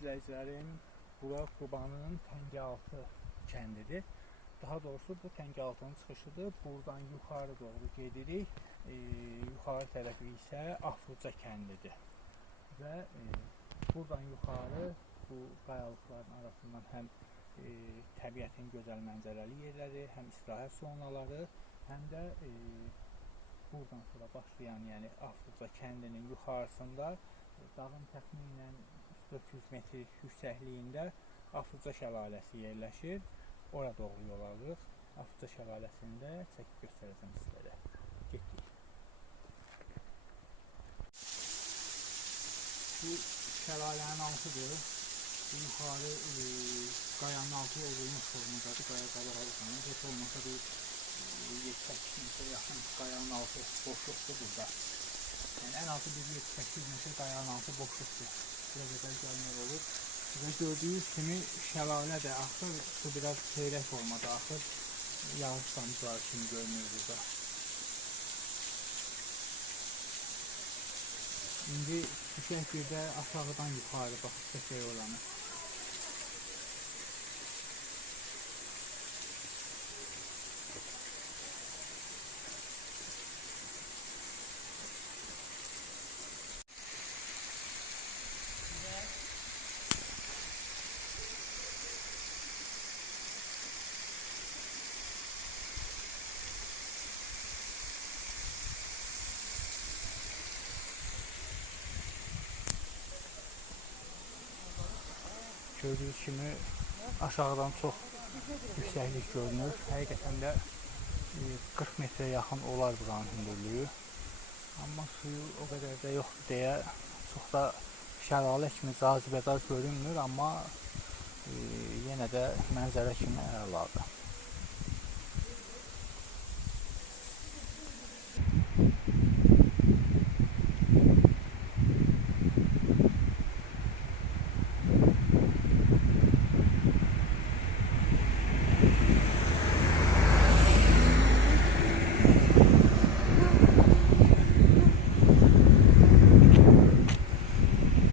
izləyicilərim, bura Qubanın Təngialtı kəndidir. Daha doğrusu bu Təngialtının çıxışıdır. Buradan yuxarı doğru gedirik. Yuxarı tərəfi isə Aflıca kəndidir. Və buradan yuxarı bu qayalıqların arasından həm təbiətin gözəl mənzərəli yerləri, həm istirahət zonaları, həm də buradan sonra başlayan, yəni Aflıca kəndinin yuxarısında dağın təxminən 400 metr yüksəkliyində Aflıca şəlaləsi yerləşir. Ora doğru yol alırıq. Aflıca şəlaləsində çəkib göstərəcəm sizlərə. Getdik. Bu şəlalənin altıdır. Bu yuxarı qayanın altı olmuş formundadır. Qaya qabağa uzanır. Heç olmasa bir 7-8 metrə yaxın qayanın altı boşluqdur burada. Yəni ən azı bir 7-8 metr qayanın altı boşluqdur. Biraz evvel gəlmək olur. Və gördüyünüz kimi şəlalə də axır. Bu biraz seyrək formada axır. Yağış damcıları kimi görünür burada. İndi düşək bir də aşağıdan yuxarı baxıb çəkək oranı. Gördüyünüz kimi aşağıdan çox yüksəklik görünür. Həqiqətən də 40 metrə yaxın olar buranın hündürlüyü. Amma suyu o qədər də yoxdur deyə çox da şəlalə kimi cazibədar görünmür, amma yenə də mənzərə kimi əladır.